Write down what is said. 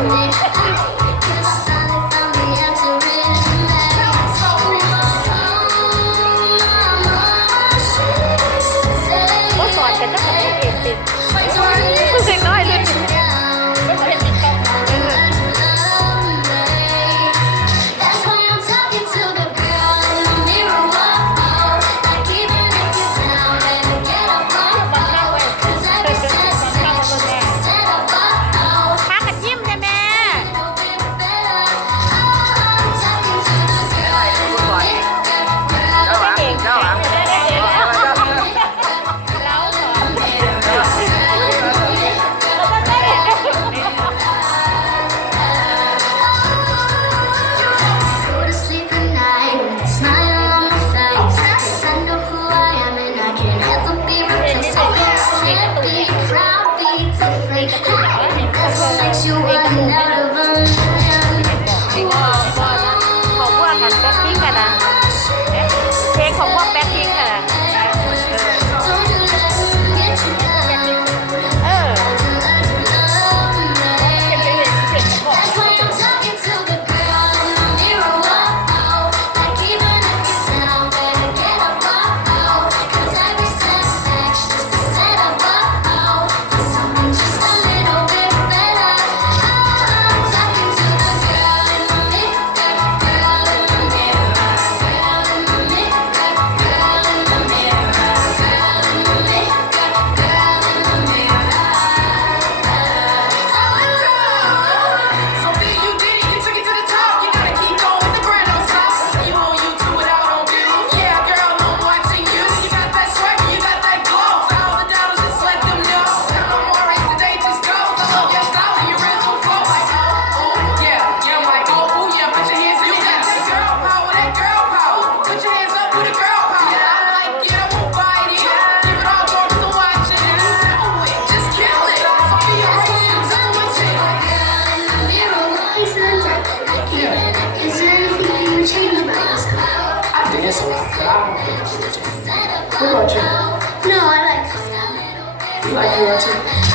ก็สอนกันตั้งแต่เด็กติดเด็กน้อยเลยติดไม่เคยติดกล้องพากันยิ้มใช่ไหมของพวกกันแบ็คพิงกันนะเพลงของพวกแบ็คพิงกันนะDance a lot, but I don't dance. What about you? No, I like You like URT?